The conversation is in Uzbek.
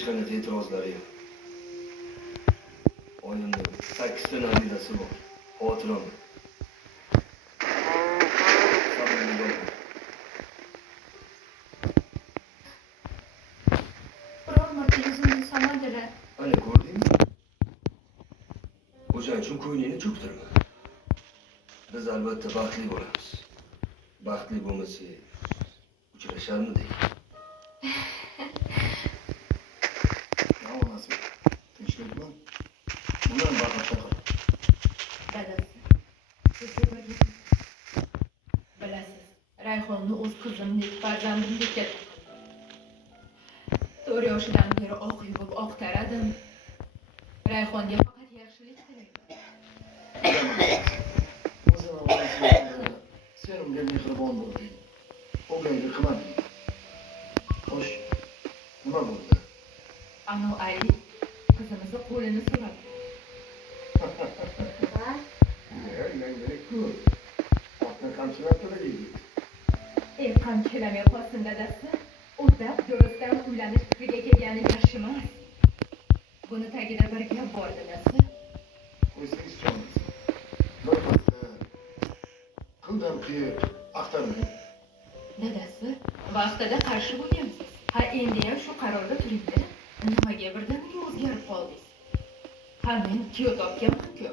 hech qanday e'tirozlari yo'q. Oyimning 8 ta nabirasi bor. Xotiram. Biror marta yuzimni solmadilar. Ana ko'rdingmi? O'shaning uchun ko'nglingni cho'ktirma. Biz albatta baxtli bo'lamiz. Baxtli bo'lmasak, uchrasharmidik? Onasi, tinchlikmi? Bundan baqir chaqir. Dadasi. Bilasiz, Rayhonni o'z qizimdek, farzandimdek katta. 4 yoshidan beri oq yuvib, oq taradim. Rayhonga faqat yaxshilik tilayman. O'zini onasi sen unga mehribon bo'lding. O'g'liga qilmading. Xo'sh, nima bo'ldi? Ano Ali qizimizni qo'lini so'radi. Yangilik-ku. Otni qamchilab turaylik. Qamchilamay qolsin dadasi. O'zab Jo'rasdan uylanish fikriga kelgani yaxshi emas. Buni tagida bir gap bor dadasi. Qo'ysangiz jonimiz. Birpasda qildan qiyib axtarmang. Dadasi, vaqtida qarshi bo'lgansiz. Ha, endi ham shu qarorda turinglar. Nimaga birdaniga o'zgarib qoldingiz? Ha, men kuyov topganman-ku.